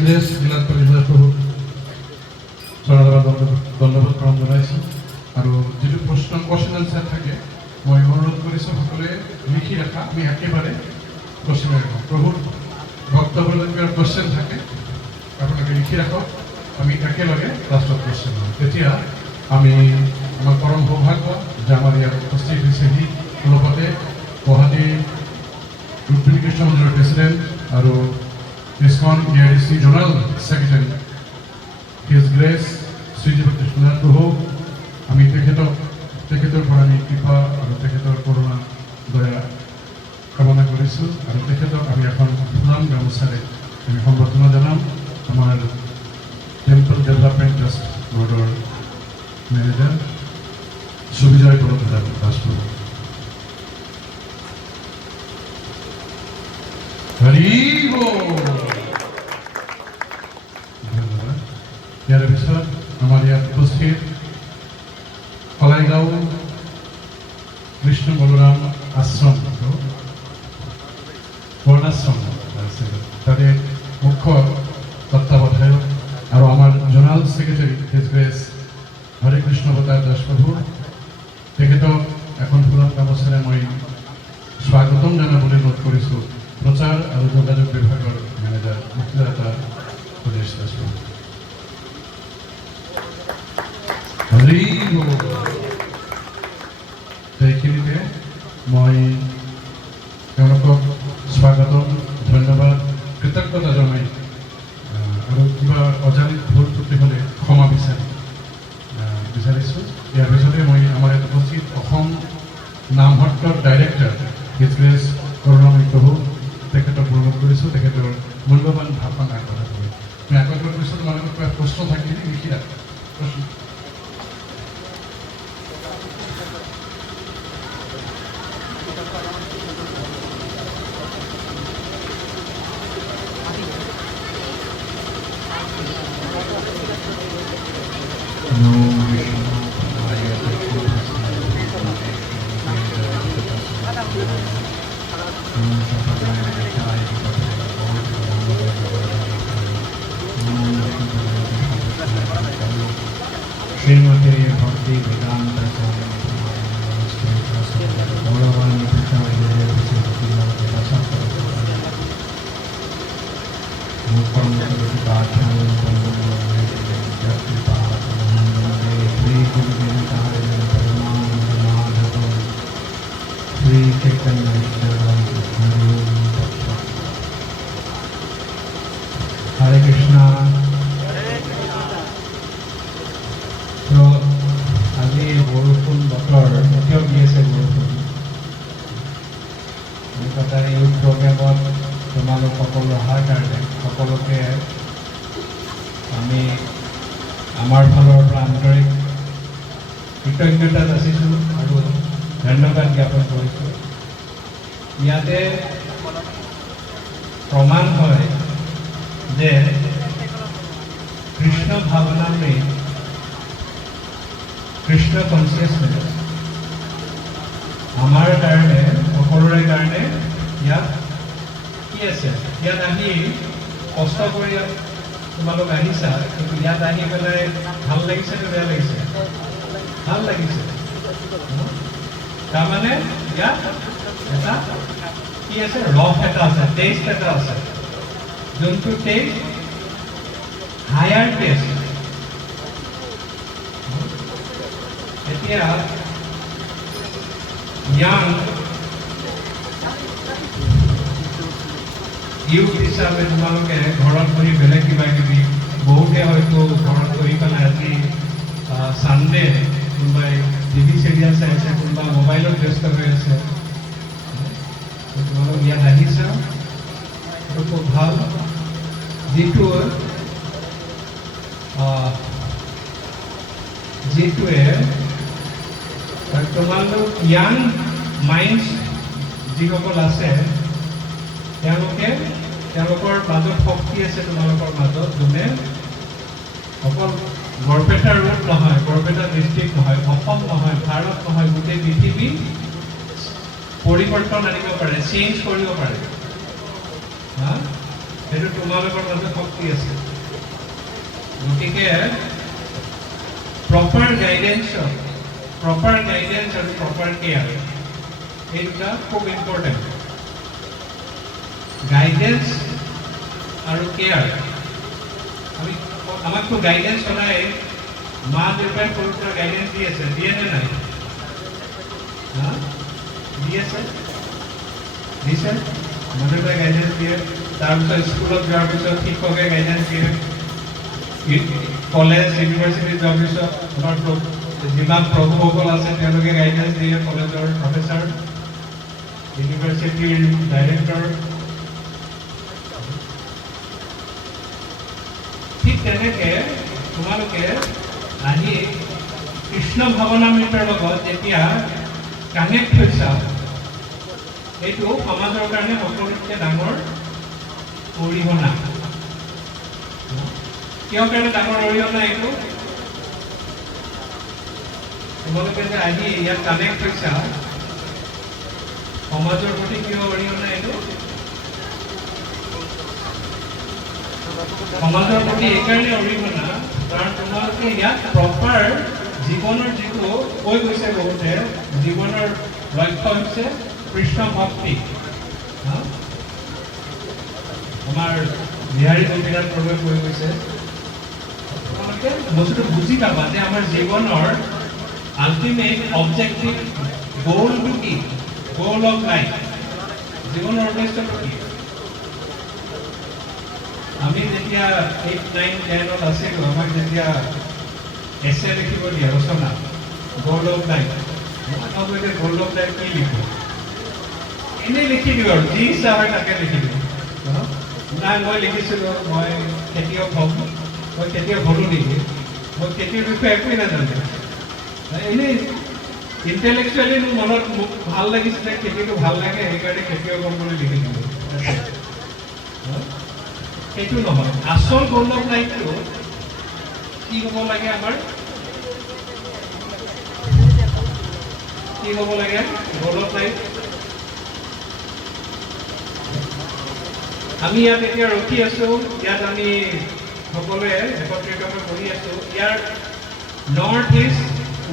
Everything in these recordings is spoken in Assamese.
গ্ৰেছ জিলাত পৰিষদৰ বহুত ধন্যবাদ প্ৰণাম জনাইছোঁ আৰু যিটো কোৱেশ্যন আনচাৰ থাকে মই অনুৰোধ কৰিছোঁ সকলোৱে লিখি ৰাখা আমি একেবাৰে কোৱেশ্যন ৰাখোঁ প্ৰভুৰ ভক্তবৰ্গৰ কোৱেশ্যন থাকে আপোনালোকে লিখি ৰাখক আমি একেলগে লাষ্টত কোৱেশ্যন লওঁ তেতিয়া আমি আমাৰ পৰম সৌভাগ্য যে আমাৰ ইয়াত উপস্থিত হৈছেহি লগতে গুৱাহাটী ৰুক্মিণী কৃষ্ণ মন্দিৰৰ প্ৰেচিডেণ্ট আৰু ISKCON EIDC zonal secretary His Grace Srijiv Krishnanath Prabhu আমি তেখেতৰ পৰা আমি কৃপা আৰু তেখেতৰ কৰোণা দয়া কামনা কৰিছোঁ আৰু তেখেতক আমি এখন ফুলাম গামোচাৰে আমি সম্বৰ্ধনা জনাম আমাৰ টেম্পল ডেভেলপমেণ্ট ট্ৰাষ্ট বৰ্ডৰ মেনেজাৰ সুবিজয় বৰপ্ৰসাদ দাস প্ৰভু ধন্যবাদ ইয়াৰ পিছত আমাৰ ইয়াত উপস্থিত কলাইগাঁও কৃষ্ণ বলোৰাম আশ্ৰম বৰ্ণাশ্ৰম তাতে মুখ্য তত্ত্বাৱধায়ক আৰু আমাৰ zonal secretary His grace Hare Krishna অৱতাৰ দাস প্ৰভু তেখেতক এখন ফুলাম গামোচাৰে মই স্বাগতম জনাবলৈ অনুৰোধ কৰিছোঁ প্ৰচাৰ আৰু যোগাযোগ বিভাগৰ মেনেজাৰ মুক্তিদাতা সুদেশ দাস প্ৰভু সেইখিনিতে মই তেওঁলোকক স্বাগতম ধন্যবাদ কৃতজ্ঞতা জনাই আৰু কিবা অজানিত ভুল ত্ৰুটি হ'লে ক্ষমা বিচাৰিছোঁ ইয়াৰ পিছতে মই আমাৰ ইয়াত উপস্থিত Assam নামসত্ৰৰ director his grace Karunamay প্ৰভু তেখেতক অনুৰোধ কৰিছোঁ তেখেতৰ মূল্যৱান ভাষণ আগবঢ়াবলৈ মই আগবঢ়াই কৈছোঁ তোমালোকৰ কিবা প্ৰশ্ন থাকিলে লিখি ৰাখা প্ৰশ্ন श्रीमती भक्ति वेदांत श्री चैतन्य हरे कृष्णा तो আজি বৰষুণ বতৰ এতিয়াও দি আছে বৰষুণ এই প্ৰগ্ৰেমত তোমালোক সকলো অহাৰ কাৰণে সকলোকে আমি আমাৰ ফালৰ পৰা আন্তৰিক কৃতজ্ঞতা যাচিছোঁ আৰু ধন্যবাদ জ্ঞাপন কৰিছোঁ ইয়াতে প্ৰমাণ হয় যে কৃষ্ণ ভাৱনামে কৃষ্ণ কনচিয়াছনেছ আমাৰ কাৰণে সকলোৰে কাৰণে ইয়াত কি আছে ইয়াত আহি কষ্ট কৰি তোমালোক আহিছা কিন্তু ইয়াত আহি পেলাই ভাল লাগিছে নে বেয়া লাগিছে ভাল লাগিছে তাৰমানে ইয়াত এটা কি আছে ৰস এটা আছে টেষ্ট এটা আছে যোনটো টেষ্ট হায়াৰ টেষ্ট এতিয়া ইয়াং ইউথ হিচাপে তোমালোকে ঘৰত বহি বেলেগ কিবা কিবি বহুতে হয়তো ঘৰত বহি পেলাই আজি ছানডে কোনোবাই টিভি চিৰিয়েল চাই আছে কোনোবা মোবাইলত ব্যস্ত হৈ আছে তোমালোক ইয়াত আহিছা সেইটো খুব ভাল যিটোৱে তোমালোক ইয়াং মাইণ্ডছ যিসকল আছে তেওঁলোকৰ মাজত শক্তি আছে তোমালোকৰ মাজত যোনে অকল বৰপেটা ৰোড নহয় বৰপেটা ডিষ্ট্ৰিক্ট নহয় অসম নহয় ভাৰত নহয় গোটেই পৃথিৱী পৰিৱৰ্তন আনিব পাৰে চেঞ্জ কৰিব পাৰে সেইটো তোমালোকৰ মাজত শক্তি আছে গতিকে প্ৰপাৰ গাইডেন্স আৰু প্ৰপাৰ কেয়াৰ এই দুটা খুব ইম্পৰ্টেণ্ট গাইডেন্স আৰু কেয়াৰ আমাকতো গাইডেন্স সদায় মা দেউতাই সৰুৰ পৰা গাইডেন্স দি আছে দিয়ে নে নাই দি আছে দিছে মা দেউতাই গাইডেন্স দিয়ে তাৰপিছত স্কুলত যোৱাৰ পিছত শিক্ষকে গাইডেন্স দিয়ে কলেজ ইউনিভাৰ্চিটিত যোৱাৰ পিছত আমাৰ যিমান প্ৰভুসকল আছে তেওঁলোকে গাইডেন্স দিয়ে কলেজৰ প্ৰফেচাৰ ইউনিভাৰ্চিটিৰ ডাইৰেক্টৰ ঠিক তেনেকে তোমালোকে আহি কৃষ্ণ ভাৱনামৃতৰ লগত যেতিয়া কানেক্ট হৈছা এইটো সমাজৰ কাৰণে সকলোতকৈ ডাঙৰ অৰিহণা কিয় কাৰণে ডাঙৰ অৰিহণা এইটো তোমালোকে যে আহি ইয়াত কানেক্ট হৈছা সমাজৰ প্ৰতি কিয় অৰিহণা এইটো সমাজৰ প্ৰতি এইকাৰণে অৰিহণা কাৰণ তোমালোকে ইয়াত প্ৰপাৰ জীৱনৰ যিটো কৈ গৈছে বহুতে জীৱনৰ লক্ষ্য হৈছে কৃষ্ণ ভক্তি আমাৰ বিহাৰী গোপীনাথ প্ৰভুৱে কৈ গৈছে তোমালোকে বস্তুটো বুজি পাবা যে আমাৰ জীৱনৰ আল্টিমেট অবজেক্টিভ গ'লটো কি গ'ল অফ লাইফ জীৱনৰ উদ্দেশ্যটো কি আমি যেতিয়া 8, 9, 10 আছিলোঁ আমাক যেতিয়া এছে লিখিব দিয়ে ৰচনা গ'ল অফ লাইফ মই গ'ল অফ লাইফ কি লিখোঁ এনেই লিখি দিওঁ আৰু যি ইচ্ছা হয় তাকে লিখি দিওঁ নাই মই লিখিছিলোঁ মই খেতিয়ক হ'ম মই খেতিয়ক হ'লোঁ নেকি মই খেতিৰ বিষয়ে একোৱেই নাজানো এনেই ইণ্টেলেকচুৱেলি মোৰ মনত মোক ভাল লাগিছিলে খেতিটো ভাল লাগে সেইকাৰণে খেতিয়ক হ'ম বুলি লিখি দিলোঁ সেইটো নহয় আচল গ'ল অফ লাইফটো কি হ'ব লাগে আমাৰ কি হ'ব লাগে গ'ল অফ লাইফ আমি ইয়াত এতিয়া ৰখি আছো ইয়াত আমি সকলোৱে একত্ৰিত হৈ বহি আছো ইয়াৰ north east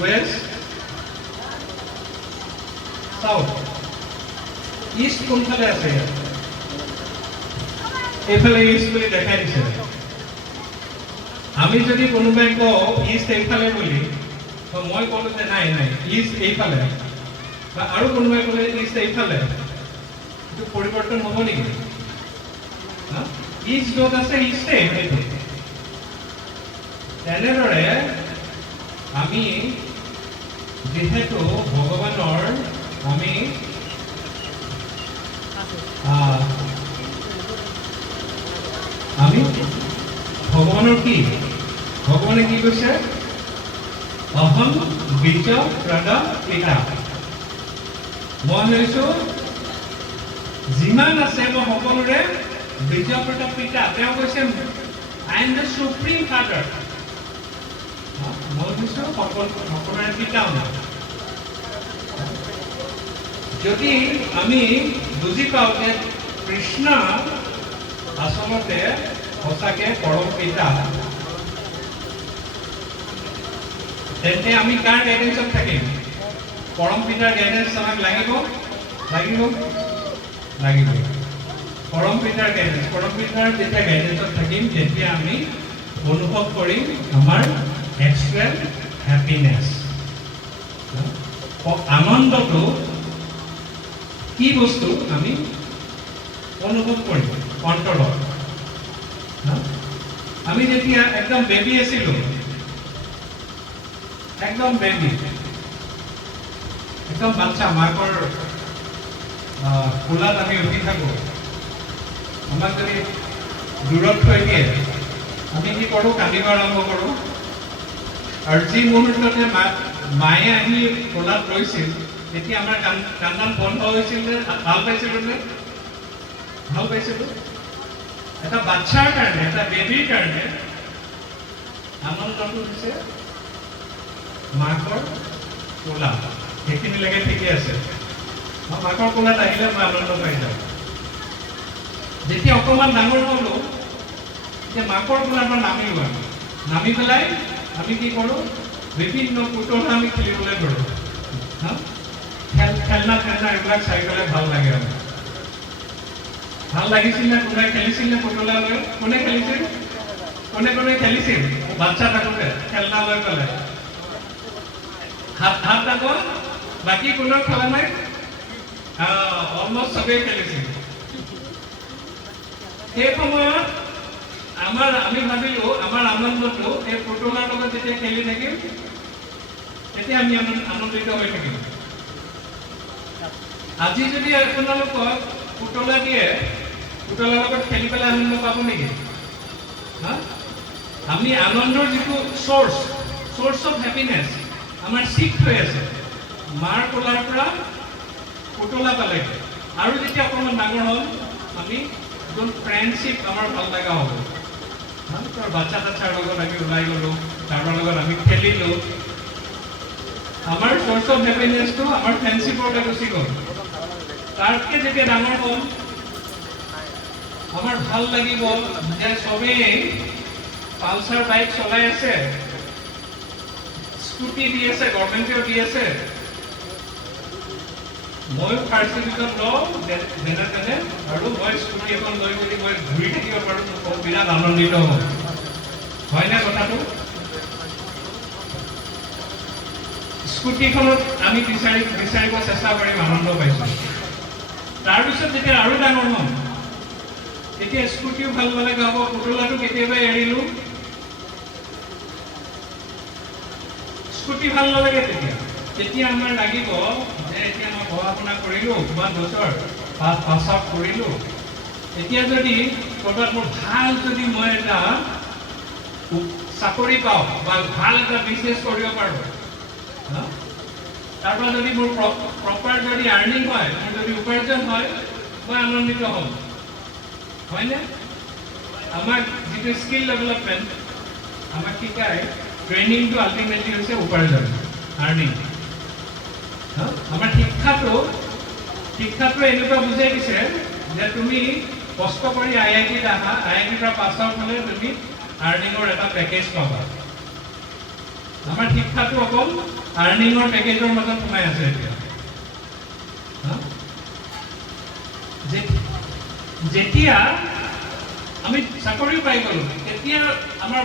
west south east কোনফালে আছে ইয়াত এইফালে ইষ্ট বুলি দেখাই দিছে আমি যদি কোনোবাই কওঁ ইষ্ট এইফালে বুলি মই ক'লো যে নাই নাই ইষ্ট এইফালে বা আৰু কোনোবাই ক'লে ইষ্ট এইফালে এইটো পৰিৱৰ্তন হ'ব নেকি ইষ্ট য'ত আছে ইষ্টে সেইটো তেনেদৰে আমি যিহেতু ভগৱানৰ আমি ভগৱানৰ কি ভগৱানে কি কৈছে অহম বীজ প্ৰদ পিতা মই হৈছো যিমান আছে মই সকলোৰে বীজ প্ৰদ পিতা তেওঁ কৈছে I am the supreme father মই হৈছো সকলোৰে পিতা যদি আমি বুজি পাওঁ যে কৃষ্ণ আচলতে সঁচাকে পৰম পিতা তেন্তে আমি কাৰ গাইডেন্সত থাকিম পৰম পিতাৰ গাইডেন্স আমাক লাগিব পৰম পিতাৰ যেতিয়া গাইডেন্সত থাকিম তেতিয়া আমি অনুভৱ কৰিম আমাৰ এক্সট্ৰেল হেপিনেছ আনন্দটো কি বস্তু আমি অনুভৱ কৰিম অন্তৰত আমি যেতিয়া একদম বেবী আছিলো একদম বাচ্চা মাকৰ কোলাত আমি উঠি থাকো আমাক যদি দূৰত থৈ দিয়ে আমি কি কৰোঁ কান্দিব আৰম্ভ কৰোঁ আৰু যি মুহূৰ্ততে মায়ে আহি কোলাত লৈছিল তেতিয়া আমাৰ কান্দন বন্ধ হৈছিল যে ভাল পাইছিলোঁ এটা বাচ্চাৰ কাৰণে এটা বেবীৰ কাৰণে আনন্দটো হৈছে মাকৰ কোলা সেইখিনিলৈকে ঠিকে আছে মাকৰ কোলাত আহিলে মই আনন্দ পাই যাওঁ যেতিয়া অকণমান ডাঙৰ হ'লো এতিয়া মাকৰ কোলাৰ পৰা নামিলোঁ আমি নামি পেলাই আমি কি কৰোঁ বিভিন্ন পুতলা আমি খেলিবলৈ ধৰোঁ খেলনা এইবিলাক চাই পেলাই ভাল লাগে আৰু ভাল লাগিছিল নে কোনোবাই খেলিছিল নে পুতলা লৈ কোনে খেলিছিল কোনে খেলিছিল বাচ্চা থাকোঁতে খেলনা লৈ পেলাই হাত আকৌ বাকী কোনেও খেলা নাই অলমষ্ট চবেই খেলিছিল সেই সময়ত আমি ভাবিলোঁ আমাৰ আনন্দটো এই পুতলাৰ লগত যেতিয়া খেলি থাকিম তেতিয়া আমি আনন্দিত হৈ থাকিম আজি যদি আপোনালোকক পুতলা দিয়ে পুতলাৰ লগত খেলি পেলাই আনন্দ পাব নেকি আমি আনন্দৰ যিটো চ'ৰ্চ অফ হেপিনেছ আমাৰ শিফ্ট হৈ আছে মাৰ কোলাৰ পৰা পুতলা পালেগৈ আৰু যেতিয়া অকণমান ডাঙৰ হ'ল আমি যোন ফ্ৰেণ্ডশ্বিপ আমাৰ ভাল লগা হ'ব বাচ্চা টাচ্চাৰ লগত আমি ওলাই গ'লোঁ কাৰোবাৰ লগত আমি খেলিলোঁ আমাৰ চ'ৰ্চ অফ হেপিনেছটো আমাৰ ফ্ৰেণ্ডশ্বিপতে গুচি গ'ল তাতকৈ যেতিয়া ডাঙৰ হ'ল আমাৰ ভাল লাগিব যে চবেই পালচাৰ বাইক চলাই আছে স্কুটি দি আছে গভৰ্ণমেণ্টেও দি আছে ময়ো ফাৰ্ষ্ট ডিভিজন লওঁ যেনে তেনে আৰু মই স্কুটি এখন লৈ যদি মই ঘূৰি থাকিব পাৰোঁ মোক বিৰাট আনন্দিত হওঁ হয়নে কথাটো স্কুটিখনত আমি বিচাৰিব চেষ্টা কৰিম আনন্দ পাইছোঁ তাৰপিছত যেতিয়া আৰু ডাঙৰ হ'ম তেতিয়া স্কুটিও ভাল নালাগা হ'ব পুতলাটো কেতিয়াবা এৰিলোঁ স্কুটি ভাল নালাগে তেতিয়া আমাৰ লাগিব যে এতিয়া মই পঢ়া শুনা কৰিলোঁ কিমান বছৰ পাছ আউট কৰিলোঁ এতিয়া যদি ক'ৰবাত মোৰ ভাল যদি মই এটা চাকৰি পাওঁ বা ভাল এটা বিজনেছ কৰিব পাৰোঁ তাৰ পৰা যদি মোৰ প্ৰপাৰ যদি আৰ্নিং হয় মোৰ যদি উপাৰ্জন হয় মই আনন্দিত হ'ম হয়নে আমাক যিটো স্কিল ডেভেলপমেণ্ট আমাক শিকায় ট্ৰেইনিংটো আল্টিমেটলি হৈছে উপাৰ্জন আৰ্নিং আমাৰ শিক্ষাটো এনেকুৱা বুজাই দিছে যে তুমি কষ্ট কৰি IITত আহা IITৰ পৰা পাছ আউট হ'লে তুমি আৰ্নিঙৰ এটা পেকেজ পাবা আমাৰ শিক্ষাটো অকল আৰ্নিঙৰ পেকেজৰ মাজত সোমাই আছে এতিয়া যেতিয়া আমি চাকৰি পাই গ'লো তেতিয়া আমাৰ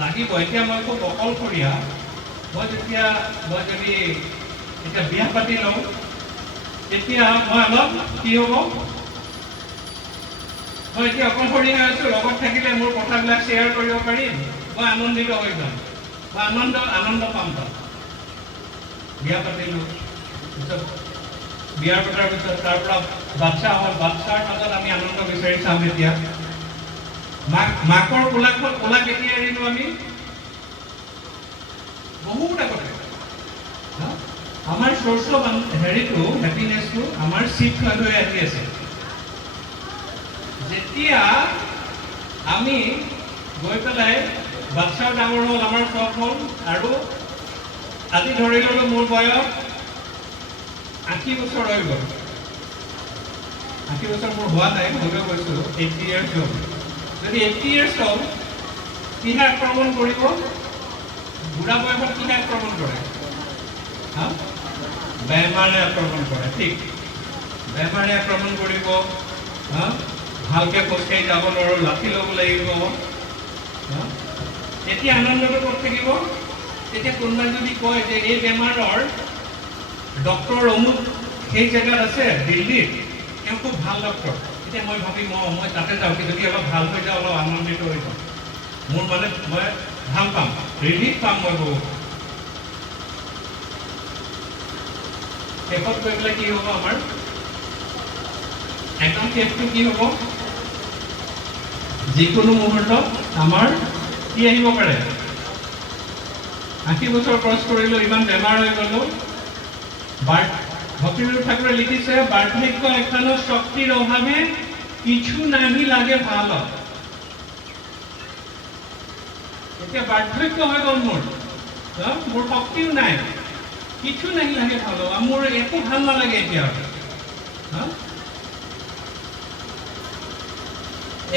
লাগিব এতিয়া মই খুব অকলশৰীয়া মই যদি এতিয়া বিয়া পাতি লওঁ তেতিয়া মই অলপ কি হ'ব মই এতিয়া অকলশৰীয়া হৈ আছোঁ লগত থাকিলে মোৰ কথাবিলাক শ্বেয়াৰ কৰিব পাৰিম মই আনন্দিত হৈ যাম মই আনন্দ পাম তাত বিয়া পাতিলোঁ পিছত বিয়াৰ পতাৰ পিছত তাৰ পৰা বাচ্চা হ'ল বাচ্চাৰ মাজত আমি আনন্দ বিচাৰি চাম এতিয়া মাকৰ কোলা কেতিয়া এৰিলোঁ আমি বহুত আগতে আমাৰ চ'ৰ্চ অফ হেপিনেছটো আমাৰ শিফ্ট হৈ আহি আছে যেতিয়া আমি গৈ পেলাই বাচ্চাও ডাঙৰ হ'ল আমাৰ চখ হ'ল আৰু আজি ধৰি ল'লোঁ মোৰ বয়স 80 বছৰ হৈ গ'ল 80 বছৰ মোৰ হোৱা নাই হ'লেও কৈছোঁ 80 years হ'ল যদি 80 years হ'ল কিহে আক্ৰমণ কৰিব বুঢ়া বয়সত কিহে আক্ৰমণ কৰে বেমাৰে আক্ৰমণ কৰে ঠিক বেমাৰে আক্ৰমণ কৰিব ভালকৈ খোজকাঢ়ি যাব নোৱাৰোঁ লাঠি ল'ব লাগিব তেতিয়া আনন্দটো ক'ত থাকিব তেতিয়া কোনোবাই যদি কয় যে এই বেমাৰৰ ডক্টৰ অমুক সেই জেগাত আছে দিল্লীত তেওঁ খুব ভাল ডক্টৰ তেতিয়া মই ভাবিম মই তাতে যাওঁ যদি অলপ ভাল হৈ যাওঁ অলপ আনন্দিত হৈ যাওঁ মোৰ মানে মই ভাল পাম ৰিলিফ পাম মই বহুত শেষত গৈ পেলাই কি হ'ব আমাৰ একদম শেষটো কি হ'ব যিকোনো মুহূৰ্তত আমাৰ কি আহিব পাৰে 80 বছৰ ক্ৰছ কৰিলোঁ ইমান বেমাৰ হৈ গ'লোঁ ভক্তিবিনোদ ঠাকুৰে লিখিছে বাৰ্ধক্য এখানো শক্তিৰ অভাবে কিছু নাহি লাগে ভালো এতিয়া বাৰ্ধক্য হৈ গ'ল মোৰ শক্তিও নাই কিছু নাহি লাগে ভালো মোৰ একো ভাল নালাগে এতিয়া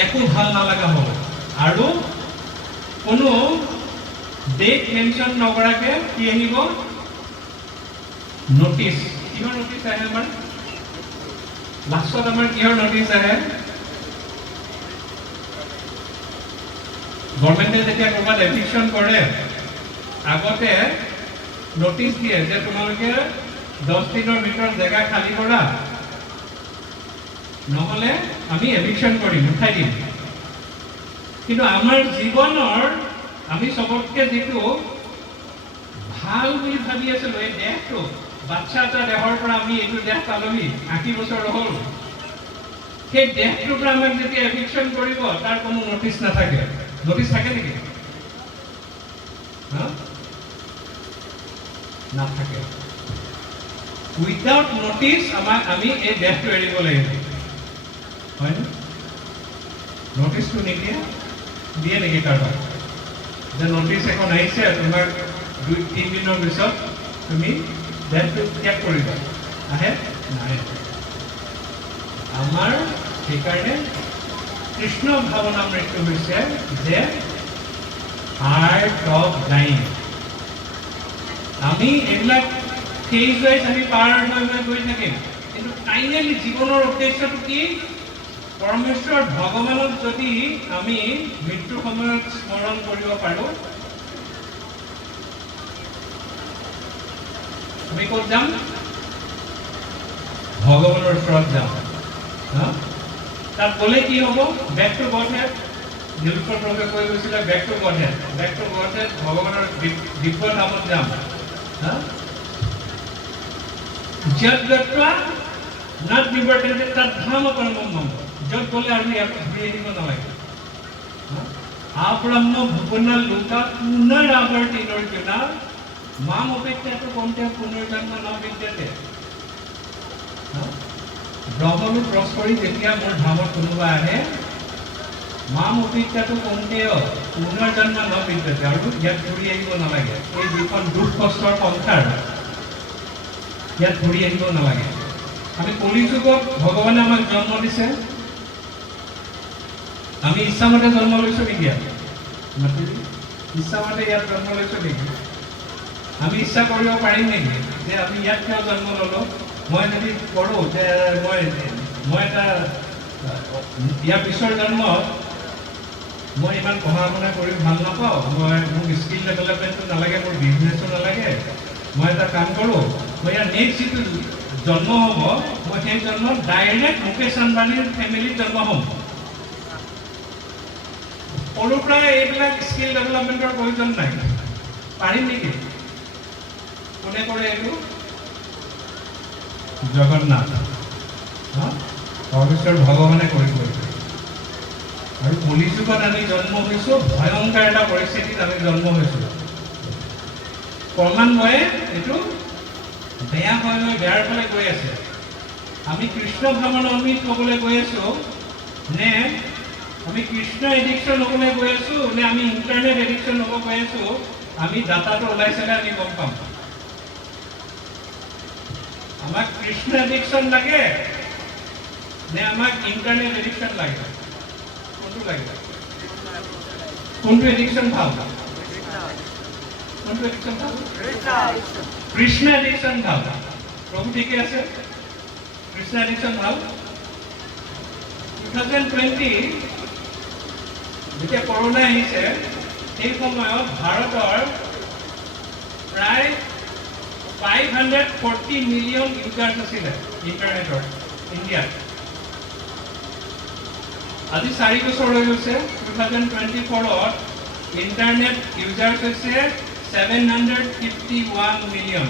একো ভাল নালাগা হ'ব আৰু কোনো ডেট মেনশ্যন নকৰাকে কি আহিব নটিচ কিহৰ নটিচ আহে আমাৰ লাষ্টত আমাৰ কিহৰ নটিচ আহে গভৰ্ণমেণ্টে যেতিয়া ক'ৰবাত এভিকশ্যন কৰে আগতে নটিচ দিয়ে যে তোমালোকে 10 দিনৰ ভিতৰত জেগা খালী কৰা নহ'লে আমি এভিকশ্যন কৰিম উঠাই দিম কিন্তু আমাৰ জীৱনৰ আমি সবতকে যিটো ভাল বুলি ভাবি আছিলোঁ এই দেহটো বাচ্চা এটা দেহৰ পৰা আমি এইটো দেহ পালোহি 80 বছৰ হ'ল সেই দেহটোৰ পৰা আমাক যেতিয়া এভিকশ্যন কৰিব তাৰ কোনো নটিচ নাথাকে নটিচ থাকে নেকি নাথাকে উইদাউট নটিচ আমি এই দেহটো এৰিব লাগিব হয় নটিচটো নিদিয়ে দিয়ে নেকি কাৰোবাক যে নটিচ এখন আহিছে তোমাক 2-3 দিনৰ পিছত তুমি দেহটো ত্যাগ কৰিবা আহে নাহে আমাৰ সেইকাৰণে কৃষ্ণ ভাৱনা মৃত্যু হৈছে যে আৰ্ট অফ ডাইং আমি এইবিলাক ফেজ ৱাইজ আমি পাৰ হৈ গৈ থাকিম কিন্তু ফাইনেলি জীৱনৰ উদ্দেশ্যটো কি পৰমেশ্বৰ ভগৱানক যদি আমি মৃত্যুৰ সময়ত স্মৰণ কৰিব পাৰোঁ আমি ক'ত যাম ভগৱানৰ ওচৰত যাম তাত গ'লে কি হ'ব বেক টু গডহেড নীলকণ্ঠ প্ৰভুৱে কৈ গৈছিলে বেক টু গডহেড ভগৱানৰ দিব্য ধামত যাম য'ত গত্বা নাট বিবৰ্ততে তাত ধাম পৰমম মম য'ত গ'লে আমি ইয়াত ঘূৰি আহিব নালাগে আব্ৰহ্ম ভুৱন লোকা পুনৰাৱৰ্তি অৰ্জুনা মাম অপেক্ষাটো কমতে পুনৰ্জন্ম নবিদ্যতে ব্ৰহ্মলোক ক্ৰছ কৰি যেতিয়া মোৰ ধামত কোনোবা আহে মাম অপেক্ষাটো কমতেও পুনৰ্জন্ম নবিদ্যতে আৰু ইয়াত ঘূৰি আহিব নালাগে এই যিখন দুখ কষ্টৰ সংসাৰ ইয়াত ঘূৰি আহিব নালাগে আমি কলিযুগত ভগৱানে আমাক জন্ম দিছে আমি ইচ্ছামতে জন্ম লৈছোঁ নেকি ইচ্ছামতে ইয়াত জন্ম লৈছোঁ নেকি আমি ইচ্ছা কৰিব পাৰিম নেকি যে আমি ইয়াত কিয় জন্ম ল'লোঁ মই যদি কৰোঁ যে মই এটা ইয়াৰ পিছৰ জন্মত মই ইমান পঢ়া শুনা কৰি ভাল নাপাওঁ মোক স্কিল ডেভেলপমেণ্টটো নালাগে মোৰ বিজনেছো নালাগে মই এটা কাম কৰোঁ মই ইয়াৰ নেক্সট যিটো জন্ম হ'ব মই সেই জন্মত ডাইৰেক্ট মুকেশ আম্বানীৰ ফেমিলিত জন্ম হ'ম সৰুৰ পৰাই এইবিলাক স্কিল ডেভেলপমেণ্টৰ প্ৰয়োজন নাই পাৰিম নেকি কোনে কৰে এইটো জগন্নাথ পৰমেশ্বৰ ভগৱানে কৰিব আৰু কলিযুগত আমি জন্ম হৈছোঁ ভয়ংকৰ এটা পৰিস্থিতিত আমি জন্ম হৈছোঁ ক্ৰমান্বয়ে এইটো বেয়া হৈ বেয়াৰ ফালে গৈ আছে আমি কৃষ্ণ ভাৱনামৃত হ'বলৈ গৈ আছোঁ নে আমি কৃষ্ণ এডিকশ্যন হ'বলৈ গৈ আছোঁ নে আমি ইণ্টাৰনেট এডিকশ্যন হ'ব গৈ আছোঁ আমি ডাটাটো ওলাইছিলে আমি গম পাম আমাক কৃষ্ণ এডিকশ্যন লাগে নে আমাক ইণ্টাৰনেট এডিকশ্যন লাগে কোনটো লাগে কোনটো এডিকশ্যন ভাল কোনটো এডিকশ্যন ভাল কৃষ্ণ এডিকশ্যন ভাল প্ৰভু ঠিকে আছে কৃষ্ণ এডিকশ্যন ভাল 2020 যেতিয়া কৰোণা আহিছে সেই সময়ত ভাৰতৰ প্ৰায় 540 মিলিয়ন ইউজাৰ্ছ আছিলে ইণ্টাৰনেটৰ ইণ্ডিয়াত আজি 4 বছৰ হৈ গৈছে 2024ত ইণ্টাৰনেট ইউজাৰ্ছ হৈছে 751 মিলিয়ন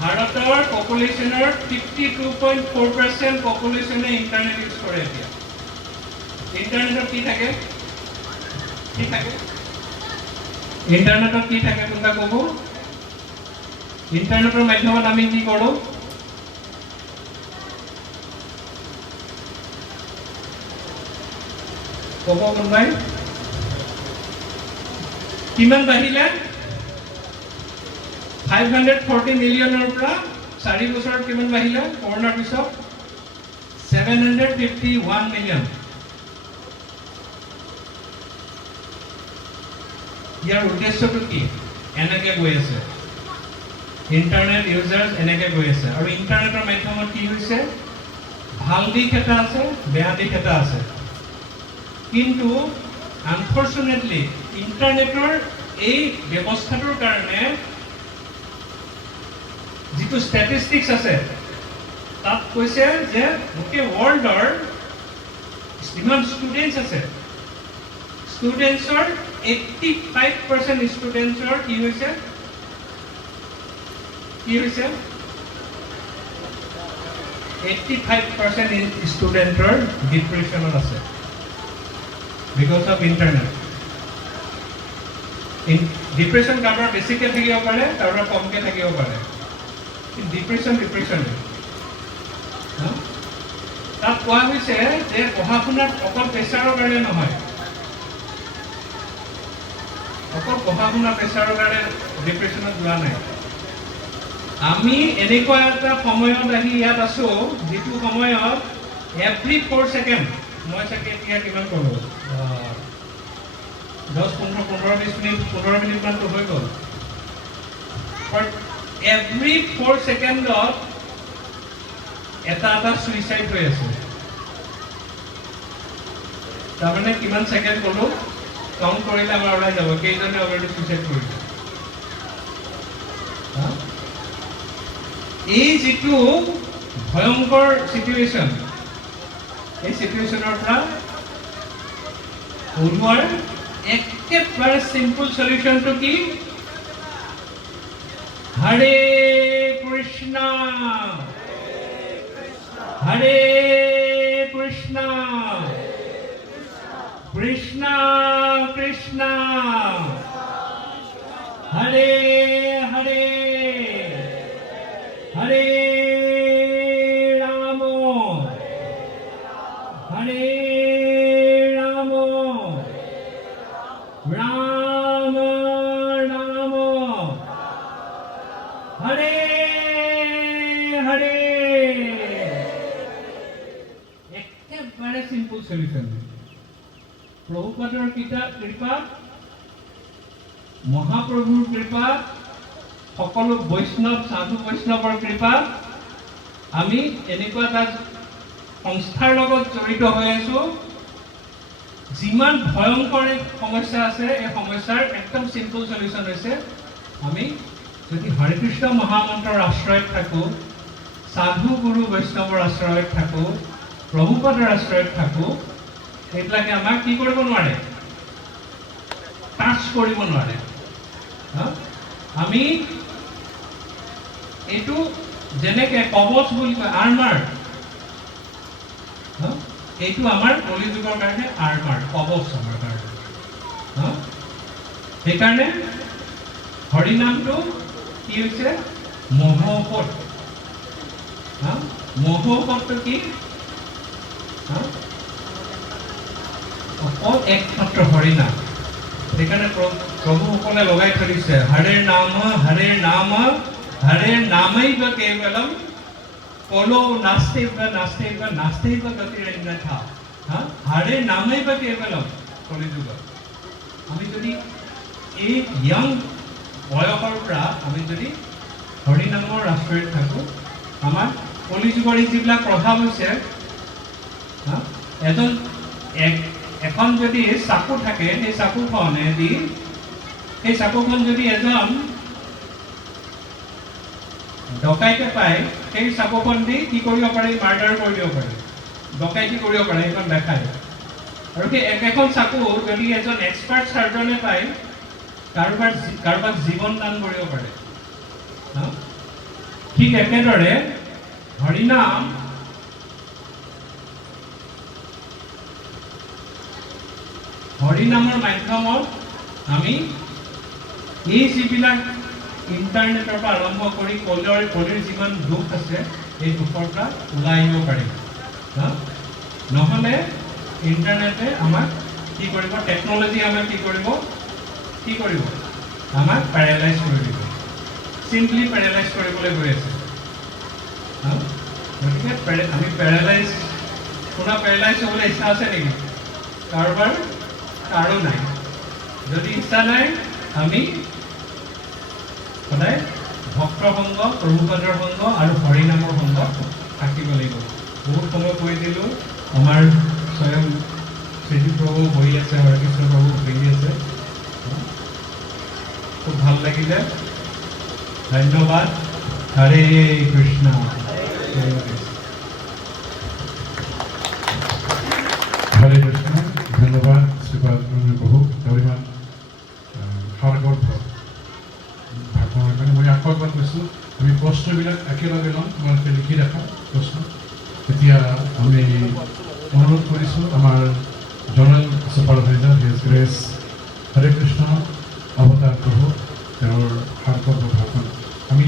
ভাৰতৰ পপুলেশ্যনৰ 52.4% পপুলেশ্যনে ইণ্টাৰনেট ইউজ কৰে এতিয়া ইণ্টাৰনেটত কি থাকে ইণ্টাৰনেটত কি থাকে কোনটা ক'ব ইণ্টাৰনেটৰ মাধ্যমত আমি কি কৰোঁ ক'ব কোনোবাই কিমান বাঢ়িলে 540 মিলিয়নৰ পৰা 4 বছৰত কিমান বাঢ়িলে কৰোণাৰ পিছত 751 million. ইয়াৰ উদ্দেশ্যটো কি? এনেকৈ গৈ আছে ইণ্টাৰনেট ইউজাৰ্ছ, এনেকৈ গৈ আছে। আৰু ইণ্টাৰনেটৰ মাধ্যমত কি হৈছে, ভাল দিশ এটা আছে, বেয়া দিশ এটা আছে। কিন্তু আনফৰ্চুনেটলি ইণ্টাৰনেটৰ এই ব্যৱস্থাটোৰ কাৰণে যিটো ষ্টেটিষ্টিক্স আছে তাত কৈছে যে গোটেই ৱৰ্ল্ডৰ যিমান ষ্টুডেণ্টছ আছে, ষ্টুডেণ্টছৰ 85% ষ্টুডেণ্টছৰ কি হৈছে 85% ষ্টুডেণ্টৰ ডিপ্ৰেশ্যনত আছে বিকজ অফ ইণ্টাৰনেট। ডিপ্ৰেশ্যন কাৰোবাৰ বেছিকৈ থাকিব পাৰে, কাৰোবাৰ কমকৈ থাকিব পাৰে। ডিপ্ৰেশ্যন তাত কোৱা হৈছে যে পঢ়া শুনাত অকল প্ৰেছাৰৰ কাৰণে নহয়, অকল পঢ়া শুনা প্ৰেছাৰৰ কাৰণে ডিপ্ৰেশ্যনত যোৱা নাই। আমি এনেকুৱা এটা সময়ত আহি ইয়াত আছো যিটো সময়ত এভৰি 4 ছেকেণ্ড, মই চাগে এতিয়া কিমান ক'লো 10-15-20 মিনিটমানটো হৈ গ'ল। এভৰি 4 ছেকেণ্ডত এটা চুইচাইড হৈ আছে। তাৰমানে কিমান ছেকেণ্ড ক'লো কাউণ্ট কৰিলে আমাৰ ওলাই যাব কেইজনে অলৰেডি চুইচাইড কৰিছে। এই যিটো ভয়ংকৰ চিটুৱেশ্যন, এই চিটুৱেশ্যনৰ পৰা ওলোৱাৰ একেবাৰে চিম্পল সলিউশ্যনটো কি? হৰে কৃষ্ণ হৰে কৃষ্ণ কৃষ্ণ কৃষ্ণ হৰে হৰে হৰে ৰাম হৰে ৰাম ৰাম ৰাম হৰে হৰে। একেবাৰে সিম্পল সলিউশন। প্ৰভুপাদৰ কৃপা, মহাপ্ৰভুৰ কৃপা, সকলো বৈষ্ণৱ সাধু বৈষ্ণৱৰ কৃপা, আমি এনেকুৱা এটা সংস্থাৰ লগত জড়িত হৈ আছো। যিমান ভয়ংকৰ সমস্যা আছে এই সমস্যাৰ একদম চিম্পল সলিউশ্যন হৈছে আমি যদি হৰে কৃষ্ণ মহামন্ত্ৰৰ আশ্ৰয়ত থাকোঁ, সাধু গুৰু বৈষ্ণৱৰ আশ্ৰয়ত থাকোঁ, প্ৰভুপাদৰ আশ্ৰয়ত থাকোঁ, এইবিলাকে আমাক কি কৰিব নোৱাৰে, টাচ কৰিব নোৱাৰে। আমি এইটো যেনেকৈ কবচ বুলি কয় আৰ্মাৰ, এইটো আমাৰ কলিযুগৰ কাৰণে আৰ্মাৰ, কবচ আমাৰ কাৰণে। সেইকাৰণে হৰিনামটো কি হৈছে মহৌষধ। মহৌষধটো কি? অকল একমাত্ৰ হৰিনাম। সেইকাৰণে প্ৰভুসকলে লগাই থৈ দিছে হৰে নাম হৰে নামৈব কেৱলম কলো নাস্তেব গতিৰন্যথা। হৰে নামৈব কেৱলম কলিযুগত। আমি যদি এই য়ং বয়সৰ পৰা আমি যদি হৰিনামৰ আশ্ৰয়ত থাকোঁ, আমাৰ কলিযুগৰ এই যিবিলাক প্ৰভাৱ হৈছে, এখন যদি চাকু থাকে, সেই চাকুখন যদি এজন ডকাইতে পায়, সেই চাকুখন দি কি কৰিব পাৰে? মাৰ্ডাৰ কৰি দিব পাৰে, ডকাইতি কৰিব পাৰে, সেইখন দেখায়। আৰু সেই একেখন চাকু যদি এজন এক্সপাৰ্ট চাৰ্জনে পায়, কাৰোবাক জীৱন দান কৰিব পাৰে। ঠিক একেদৰে হৰিনাম হৰিনামৰ মাধ্যমত আমি এই যিবিলাক ইণ্টাৰনেটৰ পৰা আৰম্ভ কৰি কলিৰ যিমান দুখ আছে, এই দুখৰ পৰা ওলাই আহিব পাৰিম। নহ'লে ইণ্টাৰনেটে আমাক কি কৰিব? টেকন'লজি আমাক কি কৰিব? আমাক পেৰালাইজ কৰি দিব। চিম্পলি পেৰালাইজ কৰিবলৈ গৈ আছে। গতিকে আমি পেৰালাইজ শুনা পেৰেলাইজ হ'বলৈ ইচ্ছা আছে নেকি? কাৰোবাৰ? কাৰো নাই। যদি ইচ্ছা নাই, আমি সদায় ভক্ত সংগ, প্ৰভুপাদৰ সংগ আৰু হৰিনামৰ সংগ থাকিব লাগিব। বহুত সময় কৈ দিলোঁ, আমাৰ স্বয়ং শ্ৰীজি প্ৰভু বহি আছে, হৰেকৃষ্ণ প্ৰভু বহি আছে। খুব ভাল লাগিলে, ধন্যবাদ। হৰে কৃষ্ণ। হৰে কৃষ্ণ। ধন্যবাদ শ্ৰীপাদ ৰবীন্দ্ৰ প্ৰভু তেওঁৰ ইমান সাৰগৰ্ভ ভাষণৰ কাৰণে। মই আকৌ এবাৰ কৈছোঁ, আমি প্ৰশ্নবিলাক একেলগে ল'ম, তোমালোকে লিখি ৰাখা প্ৰশ্ন। এতিয়া আমি অনুৰোধ কৰিছোঁ আমাৰ জনাৰেল supervisor his grace Hare Krishna অৱতাৰ প্ৰভু তেওঁৰ সাৰগৰ্ভ ভাষণ আমি